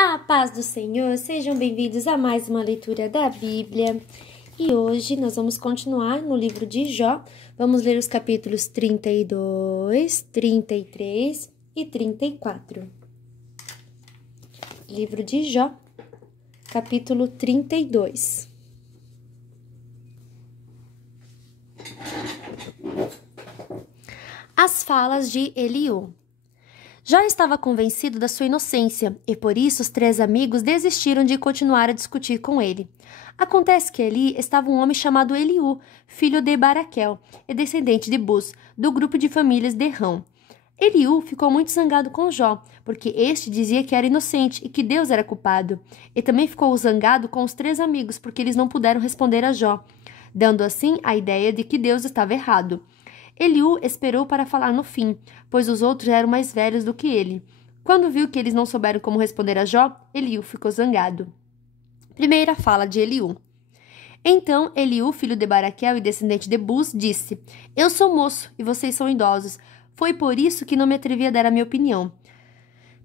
A paz do Senhor, sejam bem-vindos a mais uma leitura da Bíblia. E hoje nós vamos continuar no livro de Jó. Vamos ler os capítulos 32, 33 e 34. Livro de Jó, capítulo 32. As falas de Eliú. Jó estava convencido da sua inocência e por isso os 3 amigos desistiram de continuar a discutir com ele. Acontece que ali estava um homem chamado Eliú, filho de Baraquel e descendente de Buz, do grupo de famílias de Rão. Eliú ficou muito zangado com Jó, porque este dizia que era inocente e que Deus era culpado. E também ficou zangado com os 3 amigos, porque eles não puderam responder a Jó, dando assim a ideia de que Deus estava errado. Eliú esperou para falar no fim, pois os outros eram mais velhos do que ele. Quando viu que eles não souberam como responder a Jó, Eliú ficou zangado. Primeira fala de Eliú. Então Eliú, filho de Baraquel e descendente de Buz, disse: Eu sou moço e vocês são idosos. Foi por isso que não me atrevi a dar a minha opinião.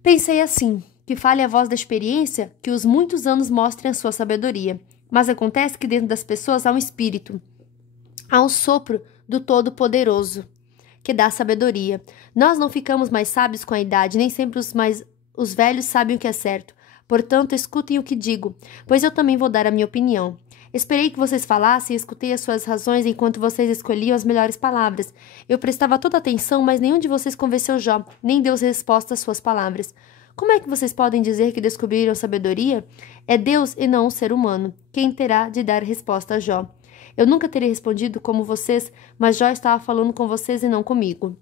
Pensei assim, que fale a voz da experiência, que os muitos anos mostrem a sua sabedoria. Mas acontece que dentro das pessoas há um espírito, há um sopro do Todo-Poderoso, que dá sabedoria. Nós não ficamos mais sábios com a idade, nem sempre os velhos sabem o que é certo. Portanto, escutem o que digo, pois eu também vou dar a minha opinião. Esperei que vocês falassem e escutei as suas razões enquanto vocês escolhiam as melhores palavras. Eu prestava toda atenção, mas nenhum de vocês convenceu Jó, nem deu resposta às suas palavras. Como é que vocês podem dizer que descobriram sabedoria? É Deus e não um ser humano quem terá de dar resposta a Jó. Eu nunca teria respondido como vocês, mas Jó estava falando com vocês e não comigo.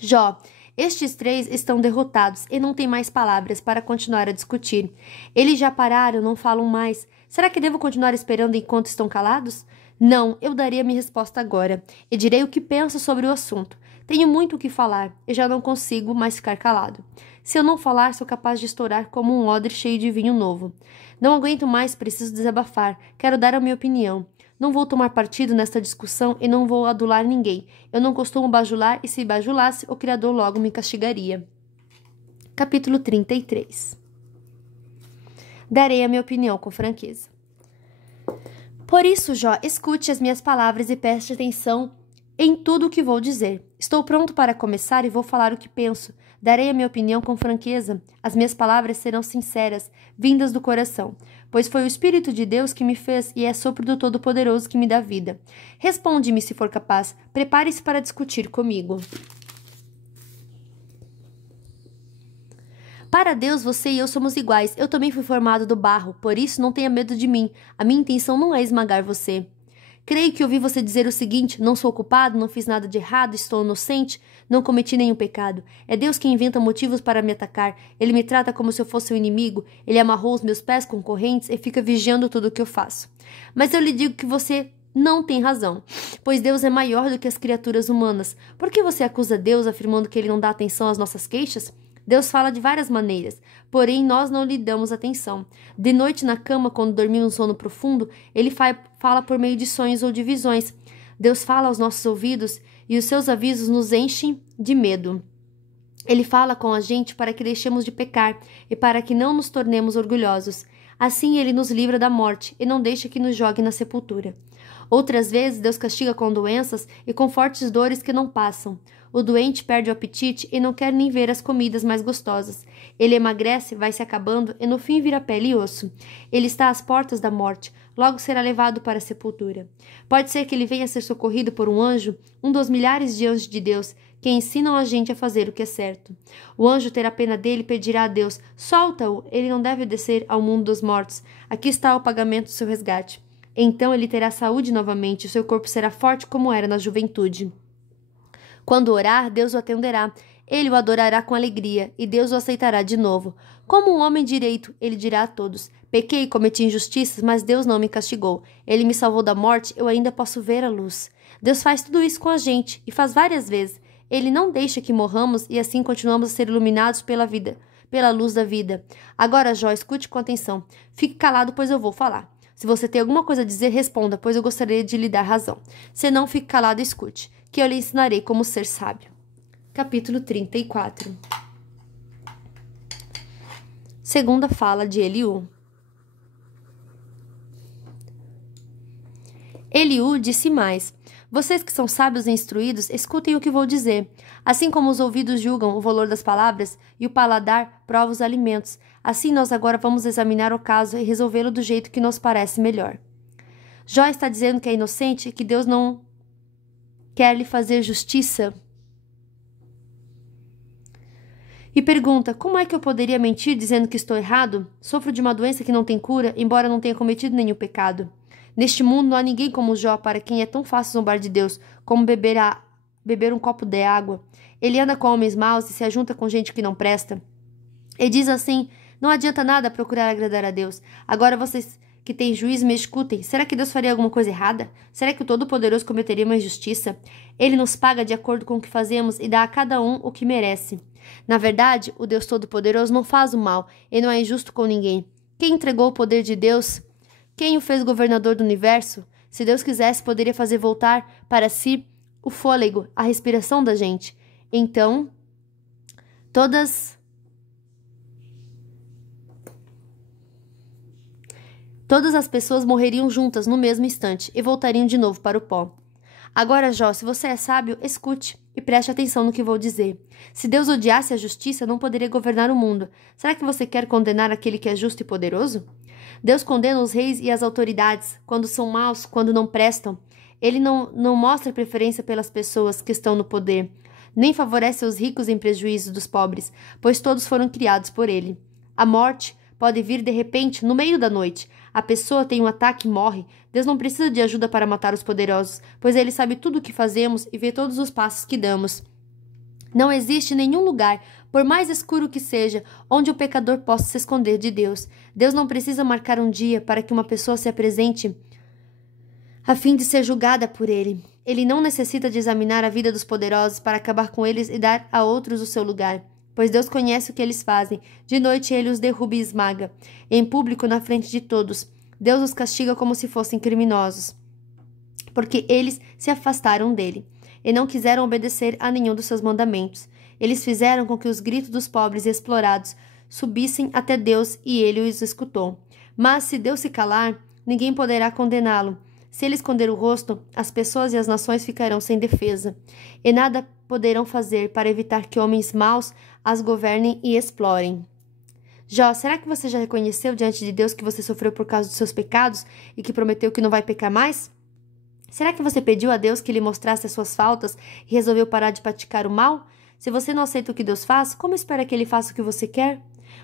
Jó, estes 3 estão derrotados e não têm mais palavras para continuar a discutir. Eles já pararam, não falam mais. Será que devo continuar esperando enquanto estão calados? Não, eu darei a minha resposta agora e direi o que penso sobre o assunto. Tenho muito o que falar e já não consigo mais ficar calado. Se eu não falar, sou capaz de estourar como um odre cheio de vinho novo. Não aguento mais, preciso desabafar. Quero dar a minha opinião. Não vou tomar partido nesta discussão e não vou adular ninguém. Eu não costumo bajular e se bajulasse, o Criador logo me castigaria. Capítulo 33. Darei a minha opinião com franqueza. Por isso, Jó, escute as minhas palavras e preste atenção em tudo o que vou dizer. Estou pronto para começar e vou falar o que penso. Darei a minha opinião com franqueza. As minhas palavras serão sinceras, vindas do coração, pois foi o Espírito de Deus que me fez e é sopro do Todo-Poderoso que me dá vida. Responde-me se for capaz. Prepare-se para discutir comigo. Para Deus, você e eu somos iguais. Eu também fui formado do barro, por isso não tenha medo de mim. A minha intenção não é esmagar você. Creio que ouvi você dizer o seguinte: não sou culpado, não fiz nada de errado, estou inocente, não cometi nenhum pecado. É Deus quem inventa motivos para me atacar. Ele me trata como se eu fosse um inimigo. Ele amarrou os meus pés com correntes e fica vigiando tudo o que eu faço. Mas eu lhe digo que você não tem razão, pois Deus é maior do que as criaturas humanas. Por que você acusa Deus afirmando que ele não dá atenção às nossas queixas? Deus fala de várias maneiras, porém nós não lhe damos atenção. De noite na cama, quando dormimos um sono profundo, ele fala por meio de sonhos ou de visões. Deus fala aos nossos ouvidos e os seus avisos nos enchem de medo. Ele fala com a gente para que deixemos de pecar e para que não nos tornemos orgulhosos. Assim ele nos livra da morte e não deixa que nos jogue na sepultura. Outras vezes Deus castiga com doenças e com fortes dores que não passam. O doente perde o apetite e não quer nem ver as comidas mais gostosas. Ele emagrece, vai se acabando e no fim vira pele e osso. Ele está às portas da morte, logo será levado para a sepultura. Pode ser que ele venha a ser socorrido por um anjo, um dos milhares de anjos de Deus, que ensinam a gente a fazer o que é certo. O anjo terá pena dele e pedirá a Deus: solta-o, ele não deve descer ao mundo dos mortos. Aqui está o pagamento do seu resgate. Então ele terá saúde novamente, seu corpo será forte como era na juventude. Quando orar, Deus o atenderá. Ele o adorará com alegria, e Deus o aceitará de novo. Como um homem direito, ele dirá a todos: pequei e cometi injustiças, mas Deus não me castigou. Ele me salvou da morte, eu ainda posso ver a luz. Deus faz tudo isso com a gente, e faz várias vezes. Ele não deixa que morramos, e assim continuamos a ser iluminados pela luz da vida. Agora, Jó, escute com atenção. Fique calado, pois eu vou falar. Se você tem alguma coisa a dizer, responda, pois eu gostaria de lhe dar razão. Se não, fique calado e escute, que eu lhe ensinarei como ser sábio. Capítulo 34. Segunda fala de Eliú. Eliú disse mais: Vocês que são sábios e instruídos, escutem o que vou dizer. Assim como os ouvidos julgam o valor das palavras e o paladar prova os alimentos, assim nós agora vamos examinar o caso e resolvê-lo do jeito que nos parece melhor. Jó está dizendo que é inocente e que Deus não quer lhe fazer justiça. E pergunta: como é que eu poderia mentir dizendo que estou errado? Sofro de uma doença que não tem cura, embora não tenha cometido nenhum pecado. Neste mundo não há ninguém como Jó para quem é tão fácil zombar de Deus como beber um copo de água. Ele anda com homens maus e se ajunta com gente que não presta. E diz assim: não adianta nada procurar agradar a Deus. Agora vocês que têm juízo me escutem. Será que Deus faria alguma coisa errada? Será que o Todo-Poderoso cometeria uma injustiça? Ele nos paga de acordo com o que fazemos e dá a cada um o que merece. Na verdade, o Deus Todo-Poderoso não faz o mal e não é injusto com ninguém. Quem entregou o poder de Deus? Quem o fez governador do universo? Se Deus quisesse, poderia fazer voltar para si o fôlego, a respiração da gente. Então, todas as pessoas morreriam juntas no mesmo instante e voltariam de novo para o pó. Agora, Jó, se você é sábio, escute e preste atenção no que vou dizer. Se Deus odiasse a justiça, não poderia governar o mundo. Será que você quer condenar aquele que é justo e poderoso? Deus condena os reis e as autoridades quando são maus, quando não prestam. Ele não mostra preferência pelas pessoas que estão no poder, nem favorece os ricos em prejuízo dos pobres, pois todos foram criados por ele. A morte pode vir de repente, no meio da noite. A pessoa tem um ataque e morre. Deus não precisa de ajuda para matar os poderosos, pois ele sabe tudo o que fazemos e vê todos os passos que damos. Não existe nenhum lugar, por mais escuro que seja, onde o pecador possa se esconder de Deus. Deus não precisa marcar um dia para que uma pessoa se apresente a fim de ser julgada por ele. Ele não necessita de examinar a vida dos poderosos para acabar com eles e dar a outros o seu lugar, pois Deus conhece o que eles fazem. De noite ele os derruba e esmaga. Em público, na frente de todos, Deus os castiga como se fossem criminosos, porque eles se afastaram dele e não quiseram obedecer a nenhum dos seus mandamentos. Eles fizeram com que os gritos dos pobres e explorados subissem até Deus e ele os escutou. Mas se Deus se calar, ninguém poderá condená-lo. Se ele esconder o rosto, as pessoas e as nações ficarão sem defesa, e nada poderão fazer para evitar que homens maus as governem e explorem. Jó, será que você já reconheceu diante de Deus que você sofreu por causa dos seus pecados e que prometeu que não vai pecar mais? Será que você pediu a Deus que lhe mostrasse as suas faltas e resolveu parar de praticar o mal? Se você não aceita o que Deus faz, como espera que Ele faça o que você quer?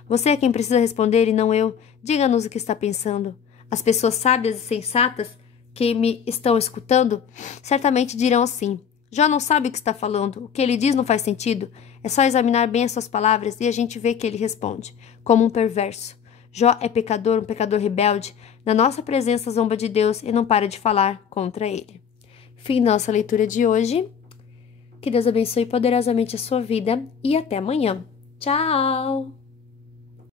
Você é quem precisa responder e não eu. Diga-nos o que está pensando. As pessoas sábias e sensatas que me estão escutando certamente dirão assim: Jó não sabe o que está falando, o que ele diz não faz sentido. É só examinar bem as suas palavras e a gente vê que ele responde, como um perverso. Jó é pecador, um pecador rebelde. Na nossa presença zomba de Deus e não para de falar contra ele. Fim da nossa leitura de hoje. Que Deus abençoe poderosamente a sua vida e até amanhã. Tchau!